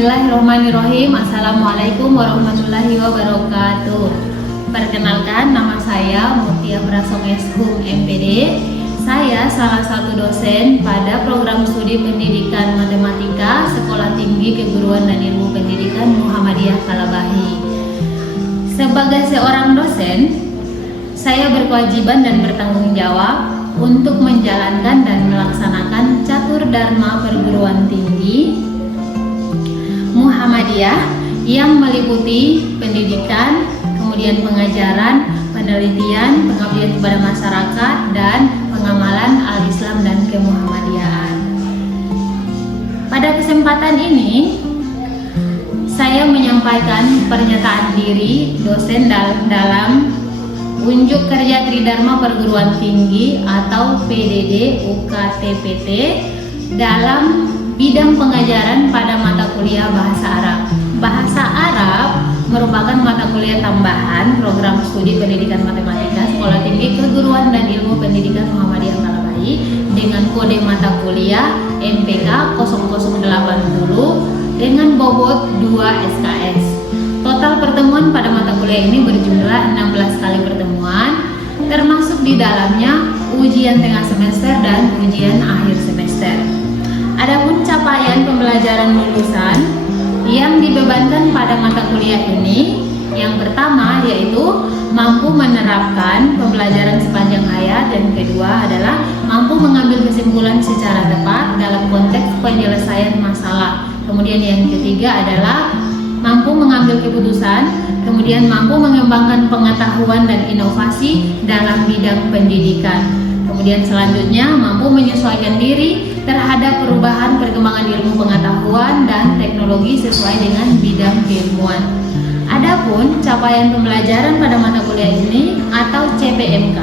Bismillahirrahmanirrahim. Assalamualaikum warahmatullahi wabarakatuh. Perkenalkan, nama saya Mutia Brasong Eshum MPD. Saya salah satu dosen pada program studi pendidikan matematika Sekolah Tinggi Keguruan dan Ilmu Pendidikan Muhammadiyah Kalabahi. Sebagai seorang dosen, saya berkewajiban dan bertanggung jawab untuk menjalankan dan melaksanakan catur dharma perguruan tinggi Muhammadiyah yang meliputi pendidikan, kemudian pengajaran, penelitian, pengabdian kepada masyarakat, dan pengamalan al-Islam dan kemuhammadiyahan. Pada kesempatan ini, saya menyampaikan pernyataan diri dosen dalam unjuk kerja Tridharma Perguruan Tinggi atau PDD UKTPT dalam bidang pengajaran pada mata kuliah Bahasa Arab. Bahasa Arab merupakan mata kuliah tambahan program studi pendidikan matematika Sekolah Tinggi Keguruan dan Ilmu Pendidikan Muhammadiyah Kalabahi dengan kode mata kuliah MPK 0080 dengan bobot 2 SKS. Total pertemuan pada mata kuliah ini berjumlah 16 kali pertemuan, termasuk di dalamnya ujian tengah semester dan ujian akhir semester. Adapun capaian pembelajaran lulusan yang dibebankan pada mata kuliah ini, yang pertama yaitu mampu menerapkan pembelajaran sepanjang hayat, dan kedua adalah mampu mengambil kesimpulan secara tepat dalam konteks penyelesaian masalah. Kemudian yang ketiga adalah mampu mengambil keputusan, kemudian mampu mengembangkan pengetahuan dan inovasi dalam bidang pendidikan. Kemudian selanjutnya mampu menyesuaikan diri terhadap perubahan perkembangan ilmu pengetahuan dan teknologi sesuai dengan bidang keilmuan. Adapun capaian pembelajaran pada mata kuliah ini atau CPMK,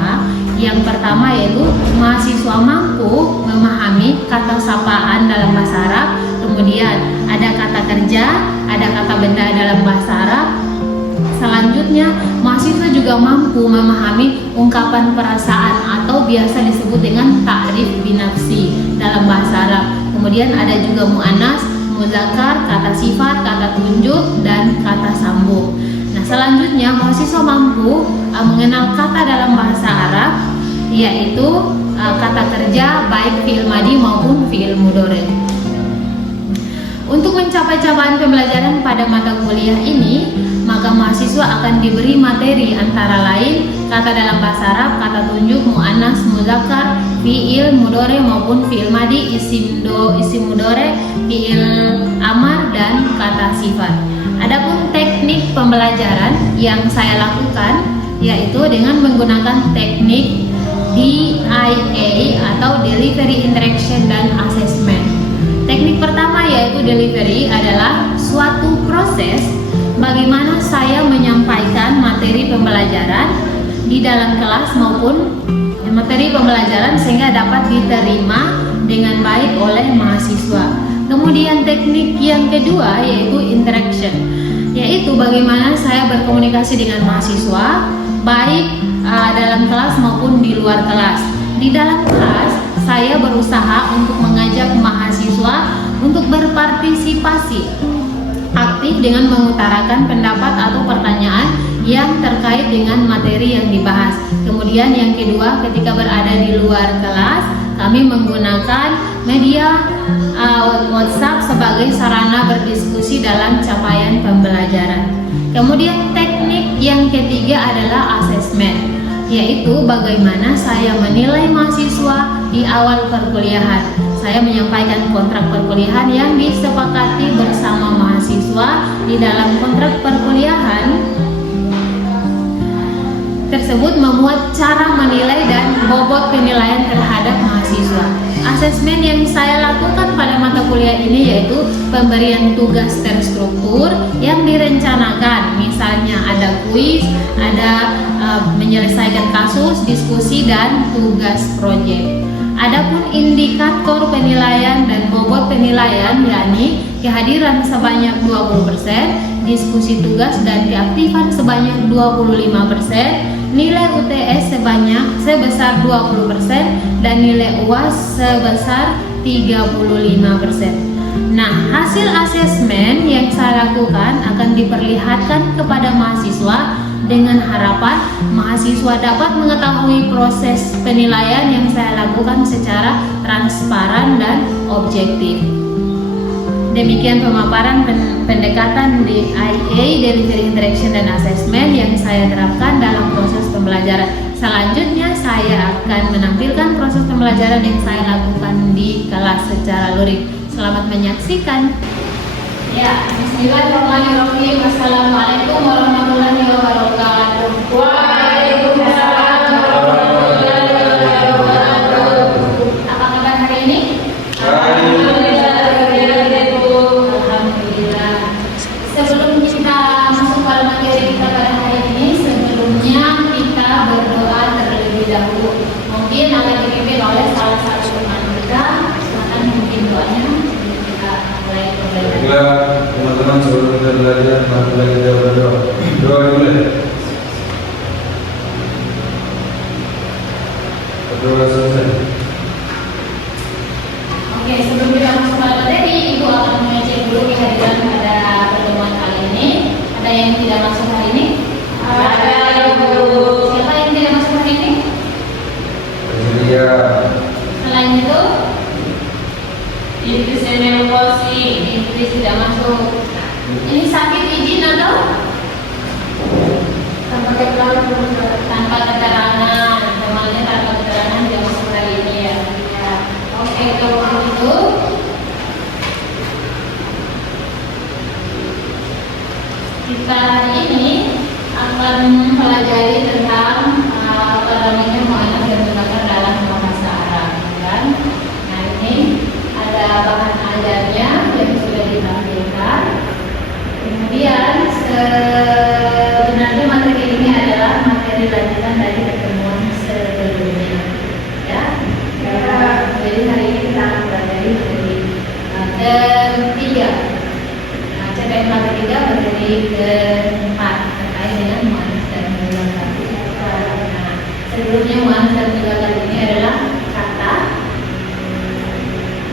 yang pertama yaitu mahasiswa mampu memahami kata sapaan dalam bahasa Arab, kemudian ada kata kerja, ada kata benda dalam bahasa Arab. Selanjutnya, mahasiswa juga mampu memahami ungkapan perasaan atau biasa disebut dengan ta'rif binafsi dalam bahasa Arab. Kemudian ada juga mu'annas, muzakkar, kata sifat, kata tunjuk, dan kata sambung. Nah, selanjutnya mahasiswa mampu mengenal kata dalam bahasa Arab, yaitu kata kerja baik fi'il madhi maupun fi'il mudhari. Untuk mencapai capaian pembelajaran pada mata kuliah ini, maka mahasiswa akan diberi materi antara lain kata dalam bahasa Arab, kata tunjuk, mu'annas, muzakkar, fi'il mudhari maupun fi'il madhi, isim mudhari, fi'il amar, dan kata sifat. Adapun teknik pembelajaran yang saya lakukan yaitu dengan menggunakan teknik DIA atau Delivery, Interaction, dan Assessment. Teknik pertama yaitu delivery adalah suatu proses bagaimana saya menyampaikan materi pembelajaran di dalam kelas maupun materi pembelajaran sehingga dapat diterima dengan baik oleh mahasiswa. Kemudian teknik yang kedua yaitu interaction, yaitu bagaimana saya berkomunikasi dengan mahasiswa baik dalam kelas maupun di luar kelas. Di dalam kelas saya berusaha untuk mengajak mahasiswa untuk berpartisipasi aktif dengan mengutarakan pendapat atau pertanyaan yang terkait dengan materi yang dibahas. Kemudian yang kedua, ketika berada di luar kelas, kami menggunakan media WhatsApp sebagai sarana berdiskusi dalam capaian pembelajaran. Kemudian teknik yang ketiga adalah assessment, yaitu bagaimana saya menilai mahasiswa di awal perkuliahan. Saya menyampaikan kontrak perkuliahan yang disepakati bersama mahasiswa. Di dalam kontrak perkuliahan tersebut memuat cara menilai dan bobot penilaian terhadap mahasiswa. Asesmen yang saya lakukan pada mata kuliah ini yaitu pemberian tugas terstruktur yang direncanakan. Misalnya ada kuis, ada menyelesaikan kasus, diskusi, dan tugas proyek. Adapun indikator penilaian dan bobot penilaian yakni kehadiran sebanyak 20%, diskusi tugas dan keaktifan sebanyak 25%, nilai UTS sebesar 20% dan nilai UAS sebesar 35%. Nah, hasil asesmen yang saya lakukan akan diperlihatkan kepada mahasiswa dengan harapan mahasiswa dapat mengetahui proses penilaian yang saya lakukan secara transparan dan objektif. Demikian pemaparan pendekatan DIA, Delivery Interaction dan Assessment, yang saya terapkan dalam proses pembelajaran. Selanjutnya saya akan menampilkan proses pembelajaran yang saya lakukan di kelas secara luring. Selamat menyaksikan. Ya, bismillahirrahmanirrahim. Assalamualaikum warahmatullahi wabarakatuh. Waalaikumsalam warahmatullahi wabarakatuh. Apa kabar hari ini? Alhamdulillah. Sebelum kita masuk pada materi kita pada hari ini, sebelumnya kita berdoa terlebih dahulu. Mungkin akan dipimpin oleh salah satu teman kita. Silakan mungkin doanya. Baiklah teman-teman, sebelum kita belajar, marilah kita berdoa. Doa dulu. Berdoa selesai. Oke, sebelum kita masuk pada materi, Ibu akan mengecek dulu kehadiran pada pertemuan kali ini. Ada yang tidak masuk hari ini? Ada, Ibu. Siapa yang tidak masuk hari ini? Iya. Selain itu? Idris Emelkosi. Idris tidak masuk. Ini sakit izin atau? Tanpa keterangan. Tanpa keterangan. Temannya tanpa keterangan tidak masuk hari ini ya. Ya. Oke, kalau begitu kita hari ini akan mempelajari tentang apa namanya mu'anats dan mudzakkar dalam bahasa Arab, kan? Nah, ini ada bahan ajarnya yang sudah ditampilkan. Kemudian sebenarnya materi ini adalah materi lanjutan dari pertemuan sebelumnya, ya. Jadi hari ini kita akan pelajari materi ketiga. Nah, CPN materi 3 materi keempat terkait dengan mu'anats dan mudzakkar. Nah, sebelumnya mu'anats dan mudzakkar ini adalah kata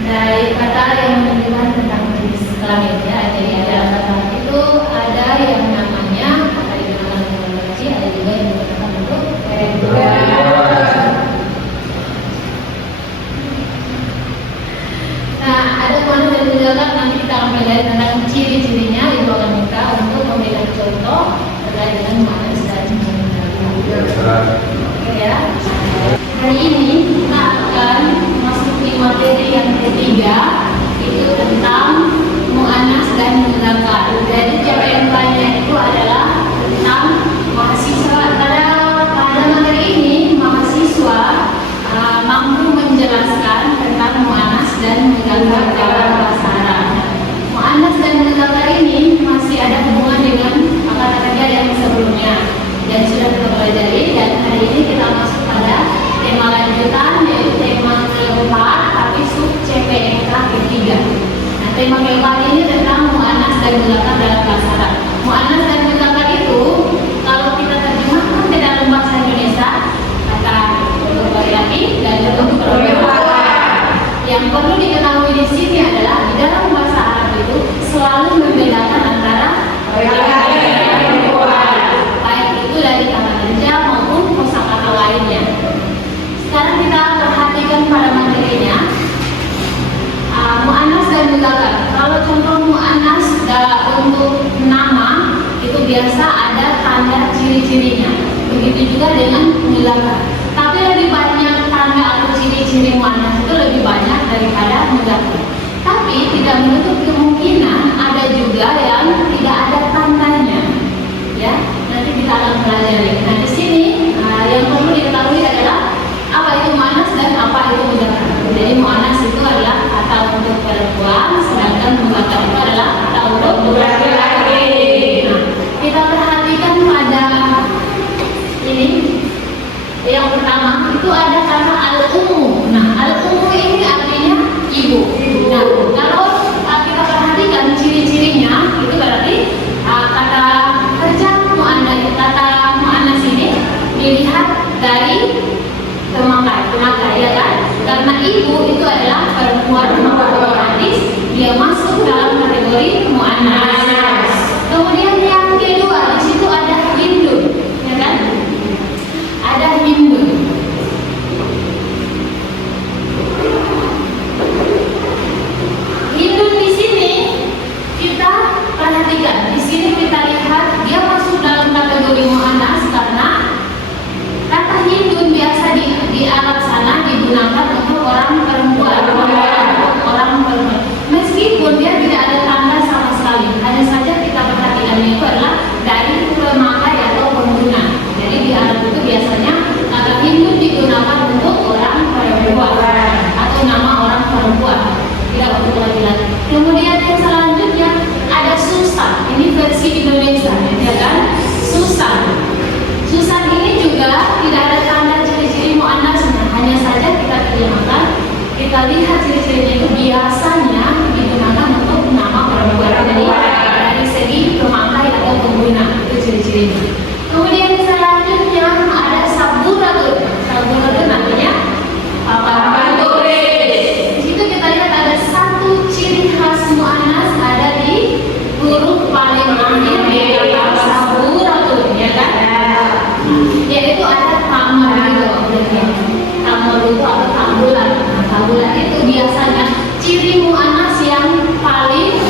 dari kata yang menunjukkan tentang jenis kelamin, ya. Jadi dalam kata itu ada yang namanya kata digunakan untuk laki-laki, ada juga yang digunakan untuk perempuan. Nah, ada mu'anats dan mudzakkar, nanti kita akan pelajari tentang ciri-cirinya. Ibu akan minta untuk memberikan contoh terkait dengan mu'anats dan mudzakkar. Oke ya. Hari ini kita akan masuki materi yang ketiga, itu tentang mu'anats dan mudzakkar. Jadi CPNK-nya itu adalah tentang mahasiswa. Pada materi ini mahasiswa mampu menjelaskan tentang mu'anats dan mudzakkar dalam bahasa Arab. Mu'anats dan mudzakkar ini masih ada hubungan dengan kata kerja yang sebelumnya dan sudah kita pelajari, dan hari ini kita masuk pada tema lanjutan, yaitu tema keempat tapi sub CPNK ketiga. Nah, tema keempat ini tentang mu'anats dan mudzakkar dalam bahasa Arab. Mu'anats dan mudzakkar itu kalau kita terjemahkan ke dalam bahasa Indonesia, kata untuk laki-laki dan untuk perempuan. Yang perlu diketahui di sini adalah di dalam bahasa Arab itu selalu membedakan antara laki-laki dan perempuan, baik itu dari kata kerja maupun kosakata lainnya. Sekarang kita perhatikan pada materinya. Mu'anats dan mudzakkar. Kalau contoh mu'anats untuk nama itu biasa ada tanda ciri-cirinya. Begitu juga dengan mudzakkar. Tapi lebih banyak tanda atau ciri-ciri mu'anats itu lebih banyak daripada mudzakkar. Tapi tidak menutup kemungkinan ada juga yang tidak ada tandanya. Ya, nanti kita akan pelajari. Nah, di sini yang perlu diketahui adalah apa itu mu'anats dan apa itu mudzakkar. Jadi mu'anats itu adalah kata untuk perempuan, sedangkan mudzakkar itu adalah kata untuk laki-laki. Nah, kita perhatikan pada ini. Yang pertama itu ada kata al-ummu. Nah, al-ummu ini artinya ibu. Nah, kalau laki kategori muannas. Kemudian yang kedua, di situ ada hindun, ya kan? Ada hindun. Hindun di sini kita perhatikan. Di sini kita lihat dia masuk dalam kategori muannas karena kata hindun biasa di Arab sana digunakan untuk orang perempuan, orang perempuan. Meskipun dia tidak ada tanda sama sekali, hanya saja kita perhatikan itu adalah dari pemakai atau pengguna. Jadi di Arab itu biasanya kata hindun digunakan untuk orang perempuan atau nama orang perempuan, tidak untuk laki-laki. Kemudian yang selanjutnya ada Susan. Ini versi Indonesia, ya kan? Susan. Susan ini juga tidak ada tanda ciri-ciri muannasnya, hanya saja kita terjemahkan. Kita lihat ciri-cirinya itu biasanya digunakan untuk nama perempuan. Jadi dari segi pemakai atau pengguna itu ciri-cirinya. Kemudian selanjutnya ada saburatun. Saburatun artinya apa? Di situ kita lihat ada satu ciri khas muannas ada di huruf paling akhir di kata saburatun, ya kan? Yaitu ada tamarrudo. Tamarrudo atau tambulan. Nah, tambulan itu biasanya ciri muannas yang paling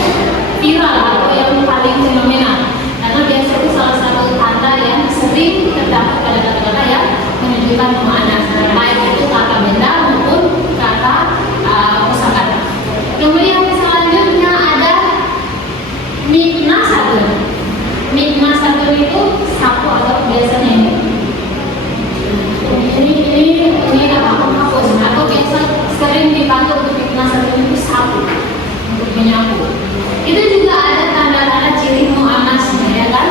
viral atau yang paling fenomenal. Karena biasa itu salah satu tanda yang sering terdapat pada kata-kata yang menunjukkan muannas, baik itu kata benda maupun kata kosakata. Kemudian selanjutnya ada miknasatun. Miknasatun itu sapu atau biasanya ini apa menghapus atau biasa sering dipakai untuk miknasatun itu sapu untuk menyapu. Itu juga ada tanda-tanda ciri muannasnya, ya kan?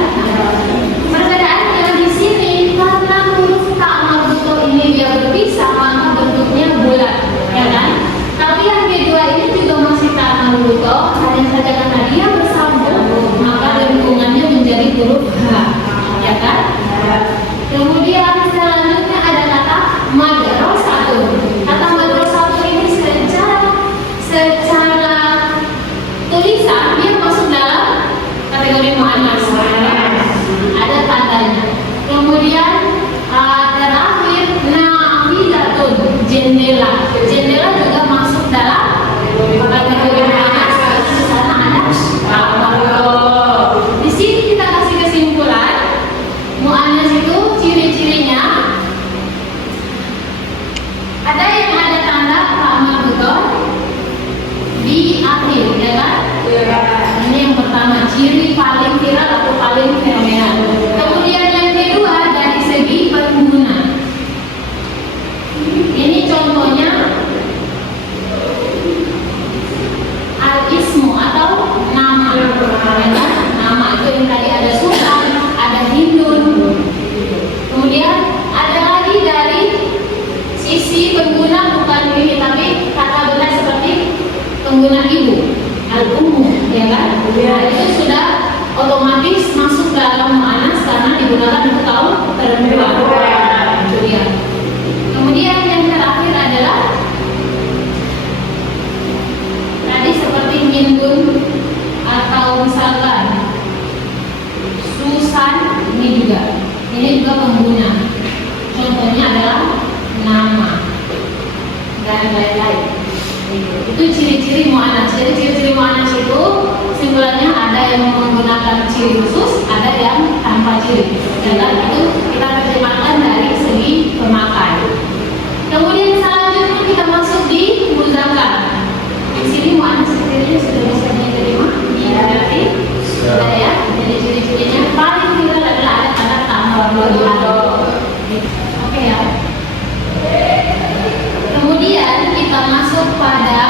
Perbedaannya di sini karena huruf ta marbuto ini dia berpisah maka bentuknya bulat, ya kan? Tapi yang kedua ini juga masih ta marbuto, hanya saja karena dia bersambung maka lingkungannya menjadi huruf H, ya kan? Kemudian selanjutnya ada kata madrasatun. Kata madrasatun ini secara tulisan dia masuk dalam kategori muannas. Ada tandanya. Kemudian terakhir nafidatun, jendela. Jendela juga masuk dalam kategori muannas karena ada tamarrudo. Di sini kita kasih kesimpulan muannas itu ciri-cirinya ada yang ada tanda tamarrudo di akhir, ya kan? Ini yang pertama, ciri paling viral atau paling fenomenal. Kemudian yang kedua dari segi pengguna. Ini contohnya al-ismu atau nama, ya kan? Nama itu yang tadi ada Susan, ada hindun. Kemudian ada lagi dari sisi pengguna, bukan ini tapi kata benda seperti pengguna ibu, al-ummu, ya kan? Nah, itu sudah otomatis masuk dalam muannas karena digunakan untuk kaum perempuan. Itu dia. Kemudian yang terakhir adalah tadi seperti hindun atau misalkan Susan, ini juga pengguna. Contohnya adalah nama dan lain-lain. Itu ciri-ciri muannas. Jadi ciri-ciri muannas itu simpulannya ada yang menggunakan ciri khusus, ada yang tanpa ciri. Dan itu kita terjemahkan dari segi pemakai. Kemudian selanjutnya kita masuk di muzakkar. Di sini muannas sendiri sudah bisa diterima. Berarti sudah ya. Jadi ciri-cirinya paling viral adalah ada kata tamarrudo. Oke ya. Kemudian kita masuk pada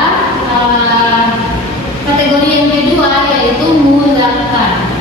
kategori yang kedua yaitu muzakkar.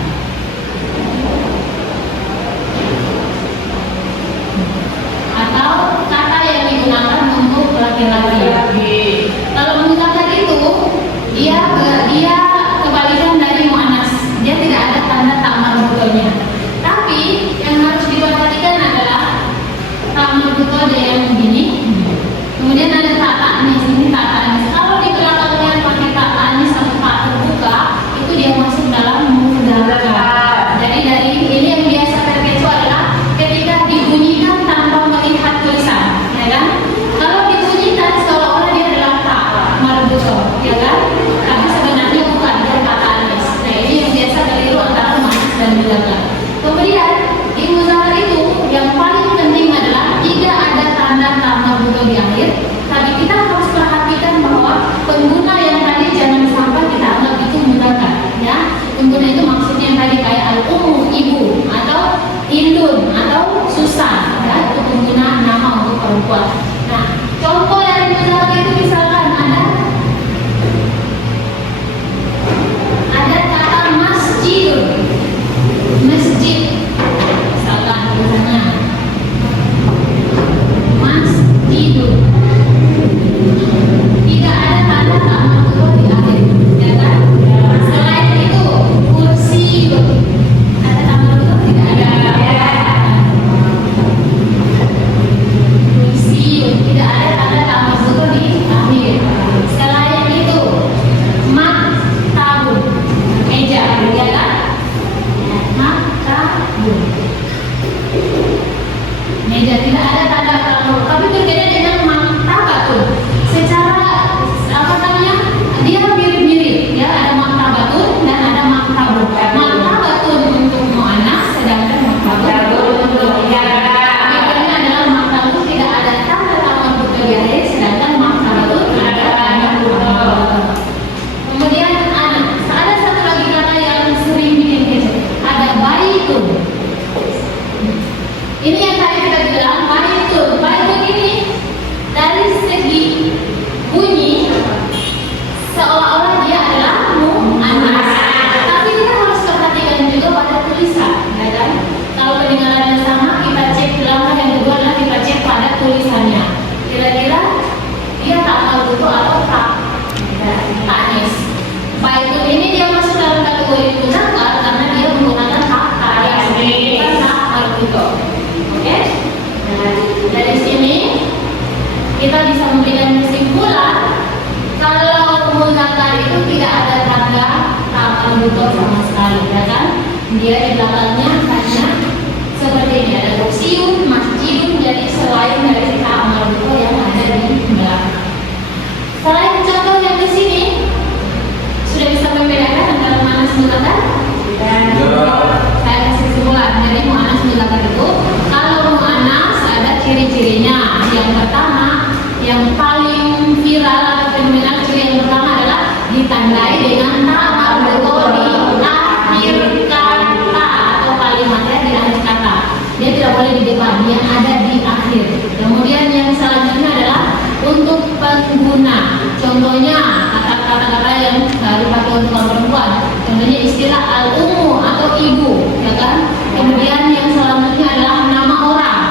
ada tanda amal butuh sama sekali, ya kan? Dia di belakangnya hanya seperti ini, ada kursiun, masjidun. Jadi selain dari amal butuh yang ada di belakang. Selain contoh yang di sini, sudah bisa membedakan antara muannas mudzakkar? Saya kasih kesimpulan. Jadi muannas mudzakkar itu, kalau muannas ada ciri-cirinya. Yang pertama, yang paling viral atau fenomenal, ciri yang pertama adalah ditandai dengan ta marbutoh di akhir kata atau kalimatnya di akhir kata. Dia tidak boleh di depan, dia ada di akhir. Kemudian yang selanjutnya adalah untuk pengguna. Contohnya kata-kata yang dipakai untuk orang perempuan. Contohnya istilah al-ummu atau ibu, ya kan? Kemudian yang selanjutnya adalah nama orang.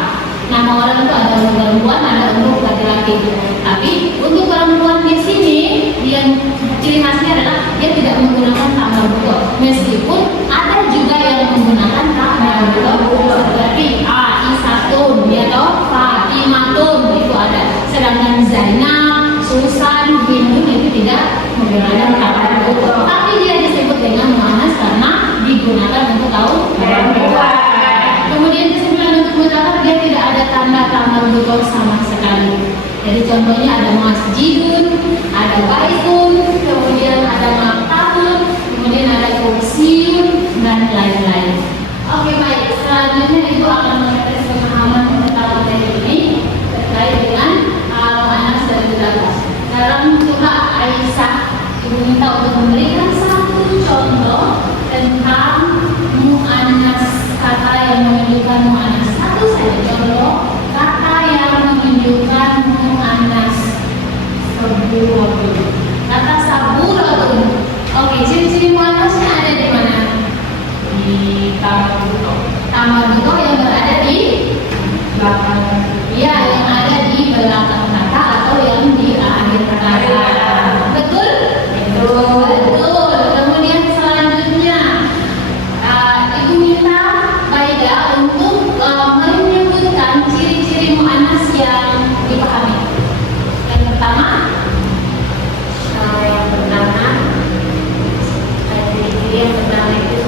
Nama orang itu ada untuk perempuan, ada untuk laki-laki. Tapi untuk perempuan di sini, yang ciri khasnya adalah dia tidak menggunakan ta marbutoh. Meskipun ada juga yang menggunakan ta marbutoh seperti Aisyatun, ya toh, Fatimatun itu ada. Sedangkan Zainab, Susan, Hindun itu tidak menggunakan ta marbutoh. Tapi dia disebut dengan muannas karena digunakan untuk kaum perempuan. Kemudian kesimpulan untuk mudzakkar, dia tidak ada tanda ta marbutoh sama sekali. Jadi contohnya ada masjidun, ada baitun, kemudian ada maktabun, kemudian ada kursiun dan lain-lain. Oke, baik. Selanjutnya itu akan mengetes pemahaman tentang materi ini terkait dengan muannas dan mudzakkar. Dalam surah Aisyah, ibu minta untuk memberikan satu contoh tentang muannas, kata yang menunjukkan muannas. Satu saja contoh kata yang menunjukkan muannas. Saburatun. Kata saburatun. Oke, ciri-ciri muannasnya ada di mana? Di ta marbutoh. Ta marbutoh yang berada di belakang. Ya, yang ada di belakang kata atau yang di akhir kata. Betul? Betul. Kemudian selanjutnya, ibu minta Baida untuk menyebutkan ciri-ciri muannas yang dipahami. Yang pertama, ciri-ciri yang pertama itu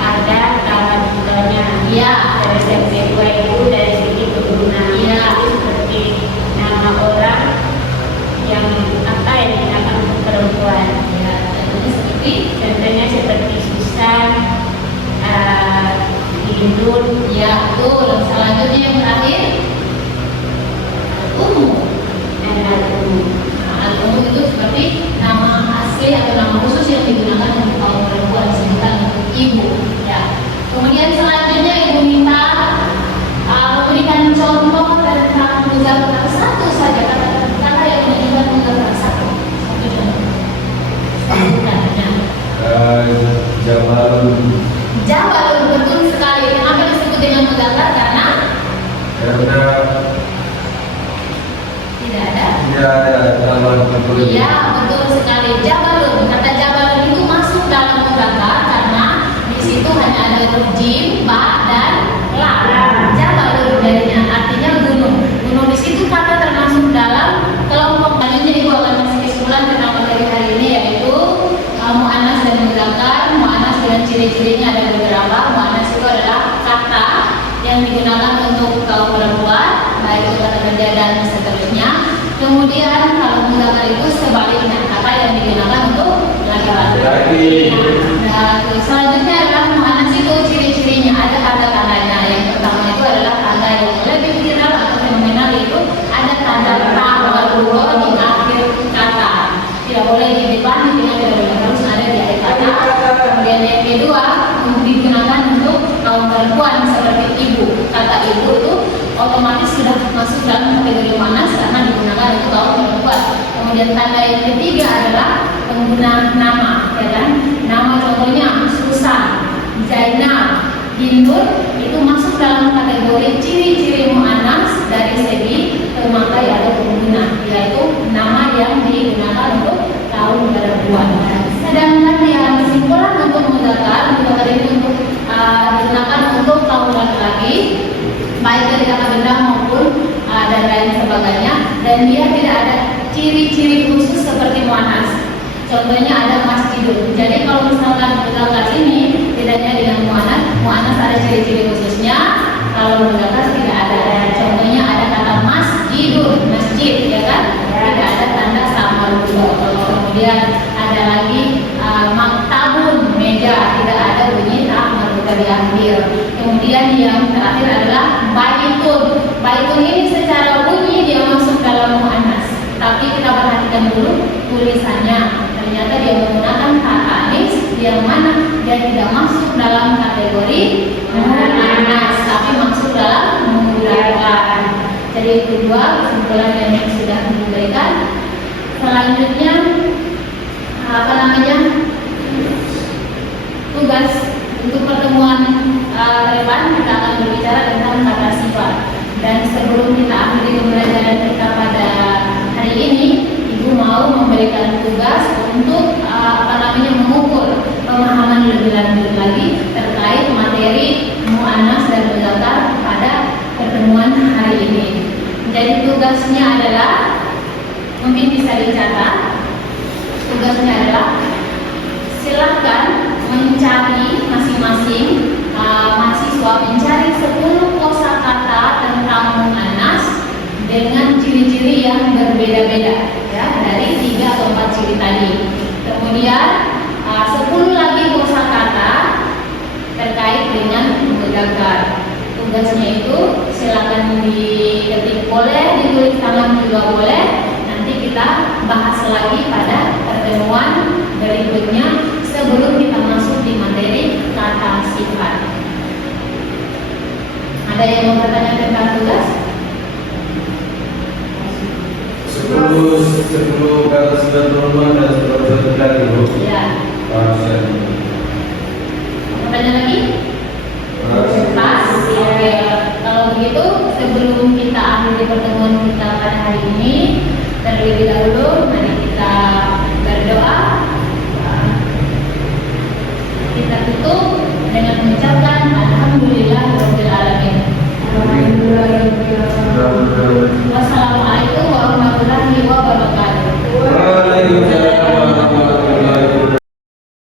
ada ta marbutohnya. ya, Dari yang kedua itu dari segi pengguna. Ya. Seperti nama orang yang digunakan untuk perempuan. ya, Contohnya seperti Susan, Hindun. ya, betul. Selanjutnya yang terakhir, ummu. Al-ummu itu seperti nama asli atau nama khusus yang digunakan untuk kaum perempuan, sebutan untuk ibu. Ya. Kemudian selanjutnya ibu minta memberikan contoh tentang mudzakkar, satu saja kata yang menunjukkan mudzakkar, satu contoh. Sebutannya. Jamalun. Jabalun, betul sekali. Kenapa disebut dengan mudzakkar? Karena Karena tidak ada. ta marbutoh. Iya, betul sekali. Jabalun, kata jabalun itu masuk dalam mudzakkar karena di situ hanya ada huruf jim, ba, dan la. Jabalun jadinya artinya gunung. Gunung di situ kata termasuk dalam kelompok. Selanjutnya ibu akan kasih kesimpulan tentang materi hari ini, yaitu muannas dan mudzakkar. Muannas dengan ciri-cirinya ada beberapa. Muannas itu adalah kata yang digunakan untuk kaum perempuan, baik itu kata kerja dan seterusnya. Kemudian kalau mudzakkar itu sebaliknya, kata yang digunakan untuk laki-laki. Nah, selanjutnya adalah muannas itu ciri-cirinya, ada tanda-tandanya. Yang pertama itu adalah tanda yang lebih viral atau fenomenal, itu ada tanda ta marbutoh di akhir kata. Tidak boleh di depan, tidak boleh harus ada di akhir kata. Kemudian yang kedua, digunakan untuk kaum perempuan seperti ibu. Kata ibu itu otomatis sudah masuk dalam kategori muannas karena digunakan untuk kaum perempuan. Kemudian tanda yang ketiga adalah pengguna nama, ya kan? Nama contohnya Susan, Zainab, Hindun itu masuk dalam kategori ciri-ciri muannas dari segi pemakai atau pengguna, yaitu nama yang digunakan untuk kaum perempuan. Sedangkan yang kesimpulan untuk mudzakkar itu untuk digunakan untuk kaum laki-laki, baik dari kata benda maupun dan lain sebagainya, dan dia tidak ada ciri-ciri khusus seperti muannas. Contohnya ada masjidun. Jadi kalau misalkan mudzakkar ini bedanya dengan muannas ada ciri-ciri khususnya. Kalau mudzakkar tidak ada. Contohnya ada kata masjidun, masjid, ya kan? Tidak ada tanda sama dulu. Kemudian ada lagi maktabun, meja, tidak ada bunyi tak marbuta di akhir. Kemudian yang terakhir adalah baitun. Baitun ini secara bunyi dia masuk dalam muannas, tapi kita perhatikan dulu tulisannya. Ternyata dia menggunakan kata anis yang mana dia tidak masuk dalam kategori muannas, tapi masuk dalam mudzakkar. Jadi itu dua kesimpulan yang sudah diberikan. Selanjutnya tugas untuk pertemuan ke depan kita akan berbicara tentang kata sifat. Dan sebelum kita akhiri pembelajaran kita pada hari ini, Ibu mau memberikan tugas untuk mengukur pemahaman lebih lanjut lagi terkait materi muannas dan mudzakkar pada pertemuan hari ini. Jadi tugasnya adalah, mungkin bisa dicatat, tugasnya adalah silakan mencari masing-masing mahasiswa mencari 10 kosakata tentang muannas dengan ciri-ciri yang berbeda-beda, ya, dari 3 atau 4 ciri tadi. Kemudian 10 lagi kosakata terkait dengan mudzakkar. Tugasnya itu silakan diketik boleh, ditulis tangan juga boleh. Nanti kita bahas lagi pada pertemuan berikutnya sebelum kita masuk di materi kata sifat. Ada yang mau bertanya tentang tugas? 10 kata sifat normal dan sifat lagi, Bu. Ya. Saya. Bertanya lagi? Pas. Oke. Kalau begitu sebelum kita akhiri pertemuan kita pada hari ini,